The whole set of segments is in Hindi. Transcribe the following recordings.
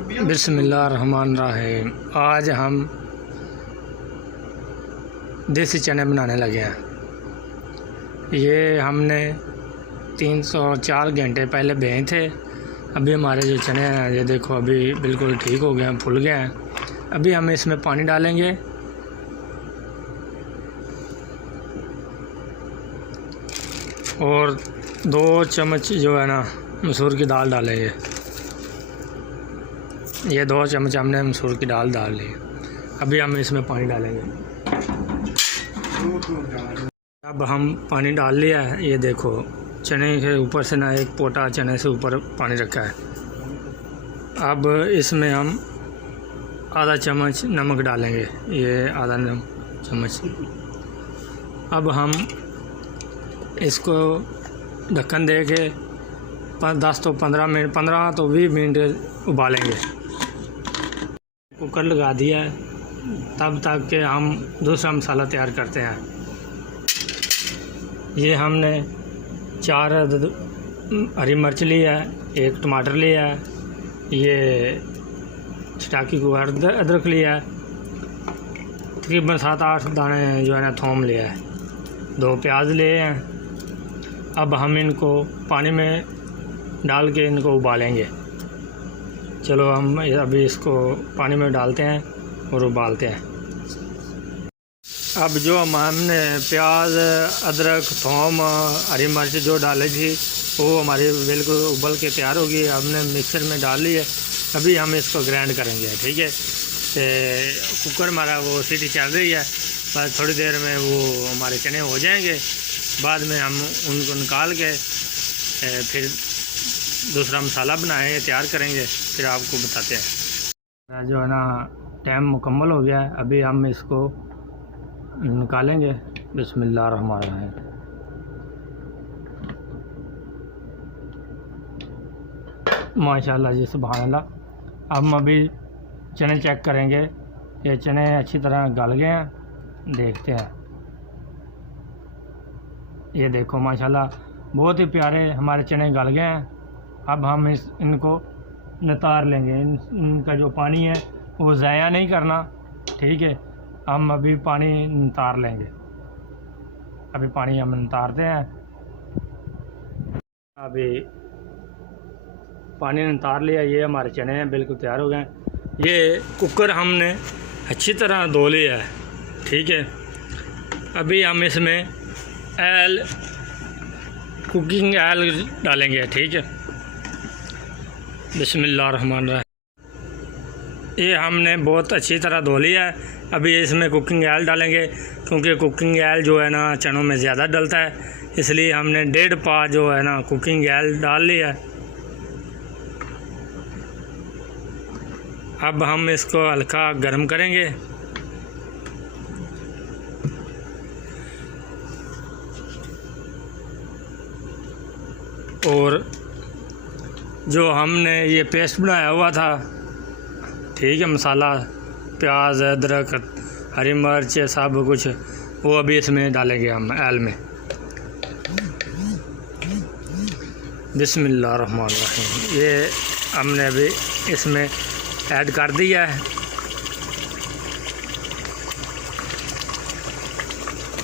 बिस्मिल्लाहिर्रहमानिर्रहीम। आज हम देसी चने बनाने लगे हैं। ये हमने 304 घंटे पहले भेजे थे। अभी हमारे जो चने हैं ये देखो अभी बिल्कुल ठीक हो गए हैं, फूल गए हैं। अभी हम इसमें पानी डालेंगे और 2 चम्मच जो है ना मसूर की दाल डालेंगे। ये 2 चम्मच हमने मसूर की दाल डाल ली। अभी हम इसमें पानी डालेंगे। अब हम पानी डाल लिया है। ये देखो चने के ऊपर से ना एक पोटा चने से ऊपर पानी रखा है। अब इसमें हम आधा चम्मच नमक डालेंगे, ये आधा चम्मच। अब हम इसको ढक्कन दे के 10 तो 15 मिनट 15 तो 20 मिनट उबालेंगे। कुकर लगा दिया है तब तक के हम दूसरा मसाला तैयार करते हैं। ये हमने 4 हरी मिर्च लिया है, 1 टमाटर लिया है, ये चटाकी को अदरक लिया है, तकरीबन 7-8 दाने जो है ना थोम लिया है, 2 प्याज लिए हैं। अब हम इनको पानी में डाल के इनको उबालेंगे। चलो हम अभी इसको पानी में डालते हैं और उबालते हैं। अब जो हमने प्याज, अदरक, थोम, हरी मिर्च जो डाली थी वो हमारी बिल्कुल उबल के तैयार होगी। हमने मिक्सर में डाल ली है। अभी हम इसको ग्राइंड करेंगे, ठीक है। कुकर हमारा वो सीटी चल रही है, बस थोड़ी देर में वो हमारे चने हो जाएंगे। बाद में हम उनको निकाल के फिर दूसरा मसाला बनाएंगे, तैयार करेंगे, फिर आपको बताते हैं। जो है ना टाइम मुकम्मल हो गया है। अभी हम इसको निकालेंगे। बिस्मिल्लाहिर्रहमानिर्रहीम। माशाल्लाह जी, सुभान अल्लाह। अब हम अभी चने चेक करेंगे। ये चने अच्छी तरह गल गए हैं, देखते हैं। ये देखो माशाल्लाह बहुत ही प्यारे हमारे चने गल गए हैं। अब हम इनको नितार लेंगे। इनका जो पानी है वो ज़ाया नहीं करना, ठीक है। हम अभी पानी नितार लेंगे। अभी पानी हम नितारते हैं। अभी पानी नितार लिया। ये हमारे चने हैं, बिल्कुल तैयार हो गए। ये कुकर हमने अच्छी तरह धो लिया है, ठीक है। अभी हम इसमें कुकिंग ऑयल डालेंगे, ठीक है। बिस्मिल्लाहिर्रहमानिर्रहीम। ये हमने बहुत अच्छी तरह धो लिया है। अभी इसमें कुकिंग ऑयल डालेंगे, क्योंकि कुकिंग ऑयल जो है ना चनों में ज़्यादा डलता है, इसलिए हमने 1.5 पा जो है ना कुकिंग ऑयल डाल लिया है। अब हम इसको हल्का गर्म करेंगे। और जो हमने ये पेस्ट बनाया हुआ था, ठीक है, मसाला, प्याज, अदरक, हरी मिर्च, सब कुछ, वो अभी इसमें डालेंगे हम ऑयल में। बिस्मिल्लाहिर्रहमानिर्रहीम। ये हमने अभी इसमें ऐड कर दिया है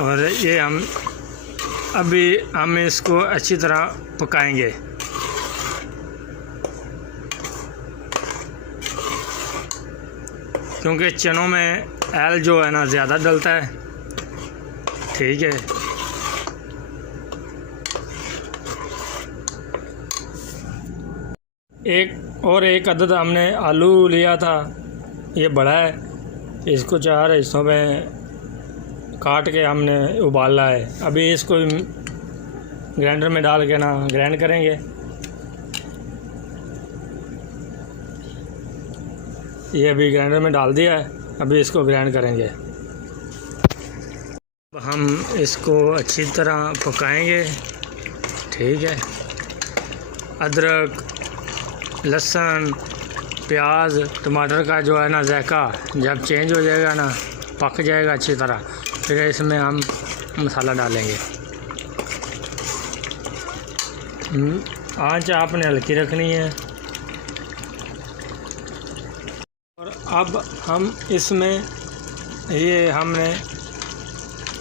और ये हम इसको अच्छी तरह पकाएंगे। क्योंकि चनों में ऑयल जो है ना ज़्यादा डलता है, ठीक है। एक अदद हमने आलू लिया था, ये बड़ा है। इसको 4 हिस्सों में काट के हमने उबाला है। अभी इसको ग्राइंडर में डाल के ना ग्राइंड करेंगे। ये अभी ग्राइंडर में डाल दिया है। अभी इसको ग्राइंड करेंगे। हम इसको अच्छी तरह पकाएंगे, ठीक है। अदरक, लहसुन, प्याज, टमाटर का जो है ना जायका जब चेंज हो जाएगा ना, पक जाएगा अच्छी तरह, फिर इसमें हम मसाला डालेंगे। आंच आपने हल्की रखनी है। और अब हम इसमें ये हमने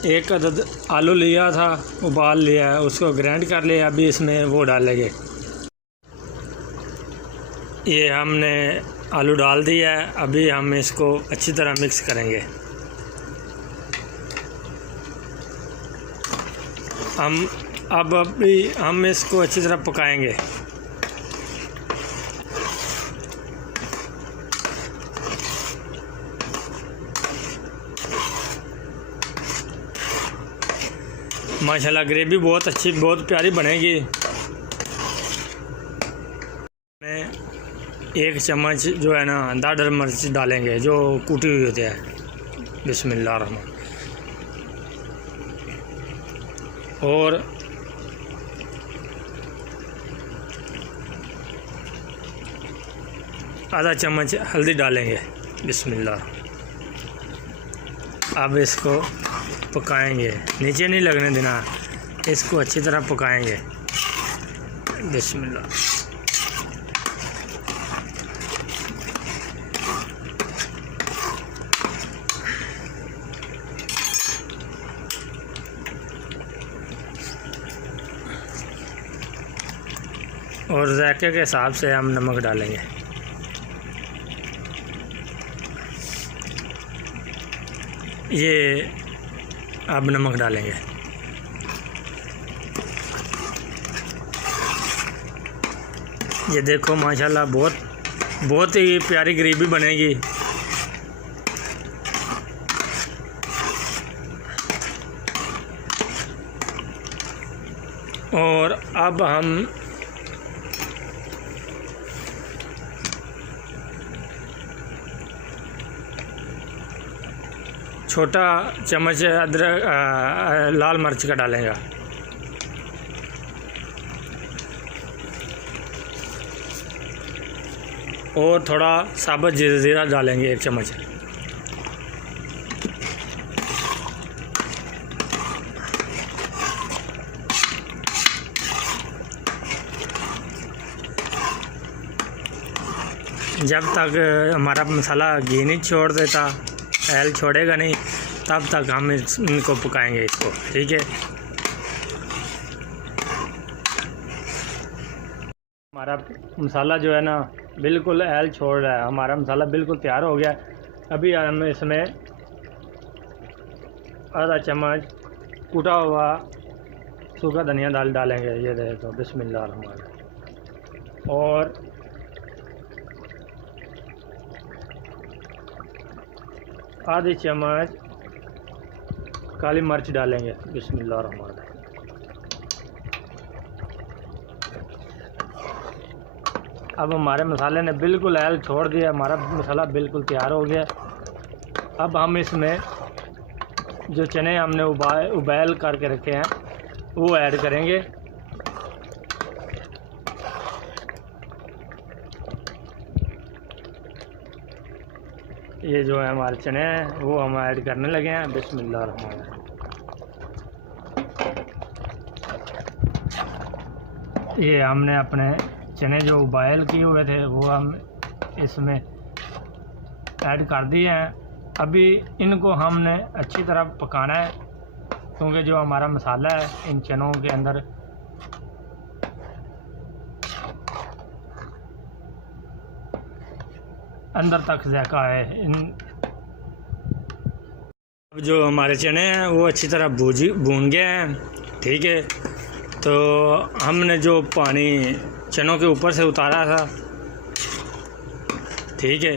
1 अदद आलू लिया था, उबाल लिया है, उसको ग्राइंड कर लिया। अभी इसमें वो डालेंगे, ये हमने आलू डाल दिया है। अभी हम इसको अच्छी तरह मिक्स करेंगे। अभी हम इसको अच्छी तरह पकाएंगे। माशाल्लाह ग्रेवी बहुत अच्छी, बहुत प्यारी बनेगी। मैं 1 चम्मच जो है ना दादर मिर्च डालेंगे, जो कूटी हुई होती है। बिस्मिल्लाह रहमान। और आधा चम्मच हल्दी डालेंगे। बिस्मिल्लाह। अब इसको पकाएंगे, नीचे नहीं लगने देना, इसको अच्छी तरह पकाएंगे। बिस्मिल्लाह। और जायके के हिसाब से हम नमक डालेंगे। ये अब नमक डालेंगे। ये देखो माशाल्लाह बहुत ही प्यारी ग्रेवी बनेगी। और अब हम छोटा चम्मच अदरक लाल मिर्च का डालेंगे। और थोड़ा साबुत जीरा डालेंगे 1 चम्मच। जब तक हमारा मसाला घी नहीं छोड़ देता, ऑयल छोड़ेगा नहीं, तब तक हम इनको पकाएंगे इसको। ठीक है, हमारा मसाला जो है ना बिल्कुल ऑयल छोड़ रहा है, हमारा मसाला बिल्कुल तैयार हो गया। अभी हम इसमें आधा चम्मच कूटा हुआ सूखा धनिया डालेंगे। ये देखो, बिस्मिल्लाह रहमान। और आधी चम्मच काली मिर्च डालेंगे। बिस्मिल्लाह रहमान। अब हमारे मसाले ने बिल्कुल ऑयल छोड़ दिया, हमारा मसाला बिल्कुल तैयार हो गया। अब हम इसमें जो चने हमने उबाल करके रखे हैं वो ऐड करेंगे। ये जो है हमारे चने हैं वो हम ऐड करने लगे हैं। बिस्मिल्लाह रहमान रहीम। ये हमने अपने चने जो बॉयल किए हुए थे वो हम इसमें ऐड कर दिए हैं। अभी इनको हमने अच्छी तरह पकाना है, क्योंकि जो हमारा मसाला है इन चनों के अंदर तक जायका है। अब जो हमारे चने हैं वो अच्छी तरह भून गए हैं। ठीक है, तो हमने जो पानी चनों के ऊपर से उतारा था, ठीक है,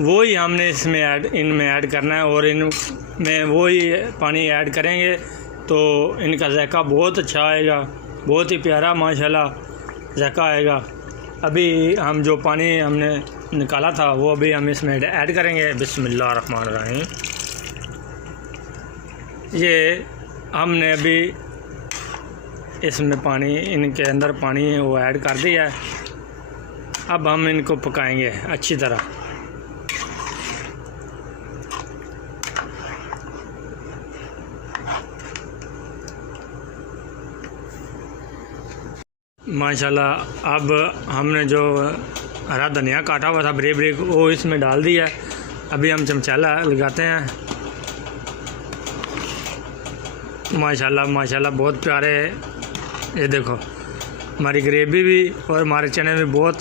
वो ही हमने इनमें ऐड करना है। और इनमें वो ही पानी ऐड करेंगे तो इनका जायका बहुत अच्छा आएगा, बहुत ही प्यारा माशाल्लाह जायका आएगा। अभी हम जो पानी हमने निकाला था वो अभी हम इसमें ऐड करेंगे। बिस्मिल्लाह रहमान रहीम। ये हमने अभी इसमें पानी, इनके अंदर पानी है वो ऐड कर दिया है। अब हम इनको पकाएंगे अच्छी तरह। माशाल्लाह अब हमने जो हरा धनिया काटा हुआ था ब्रेक ब्रेक, वो इसमें डाल दिया। अभी हम चमचाला लगाते हैं। माशाल्लाह माशाल्लाह बहुत प्यारे है। ये देखो हमारी ग्रेवी भी और हमारे चने भी बहुत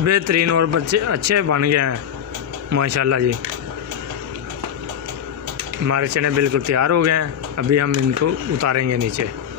बेहतरीन और बच्चे अच्छे बन गए हैं माशाल्लाह जी। हमारे चने बिल्कुल तैयार हो गए हैं। अभी हम इनको उतारेंगे नीचे।